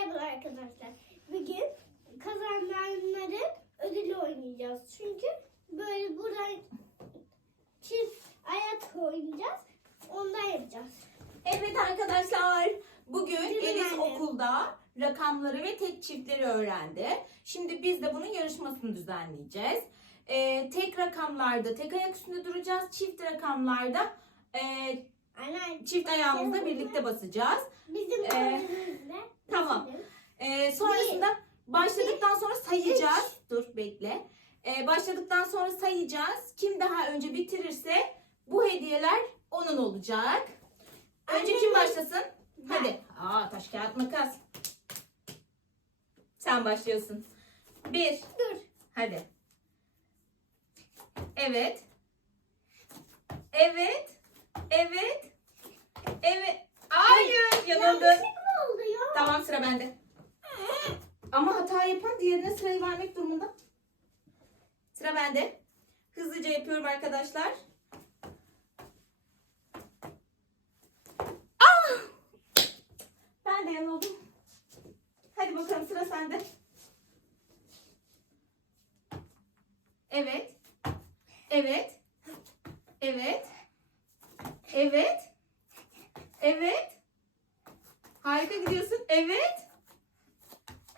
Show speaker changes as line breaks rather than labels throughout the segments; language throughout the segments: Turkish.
Merhaba arkadaşlar. Bugün kazananların ödülü oynayacağız. Çünkü böyle buradan çift ayak oynayacağız. Ondan yapacağız.
Evet arkadaşlar, bugün
Değil
Elis okulda rakamları ve tek çiftleri öğrendi. Şimdi biz de bunun yarışmasını düzenleyeceğiz. Ee, tek rakamlarda tek ayak üstünde duracağız. Çift rakamlarda e,
Aynen.
çift ayağımızla birlikte basacağız.
Bizim
Ee,
ödülümüzle.
tamam. Ee, sonrasında başladıktan sonra sayacağız. Dur bekle. Ee, başladıktan sonra sayacağız. Kim daha önce bitirirse bu hediyeler onun olacak. Önce kim başlasın? Hadi. Aa taş kağıt makas. Sen başlıyorsun. Bir.
Dur.
Hadi. Evet. Evet. Tamam sıra bende. Ama hata yapan diğerine sırayı vermek durumunda. Sıra bende. Hızlıca yapıyorum arkadaşlar. Ah! Ben de yanıldım. Hadi bakalım sıra sende. Evet. Evet. Evet. Evet. Evet. Harika gidiyorsun. Evet.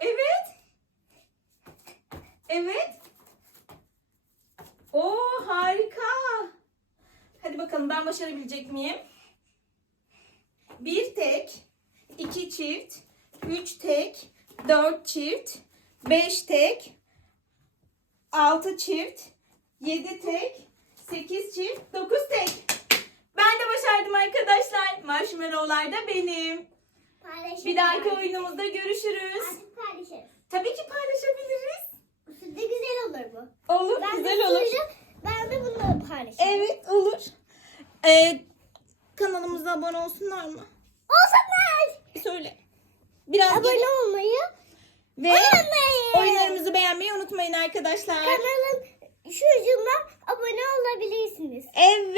Evet. Evet. Oo harika. Hadi bakalım ben başarabilecek miyim? Bir tek, iki çift, üç tek, dört çift, beş tek, altı çift, yedi tek, sekiz çift, dokuz tek. Ben de başardım arkadaşlar. Marshmallowlar da benim. Bir dahaki oyunumuzda görüşürüz.
Artık paylaşırız.
Tabii ki paylaşabiliriz.
Sütte güzel olur bu.
Olur,
Ben
güzel
de
olur.
suyla- ben de bunları paylaşırım.
Evet, olur. Ee, kanalımıza abone olsunlar mı?
Olsunlar.
Söyle. Biraz
Abone olmayı
ve
unutmayın.
oyunlarımızı beğenmeyi unutmayın arkadaşlar.
Kanalın şu ucundan abone olabilirsiniz.
Evet.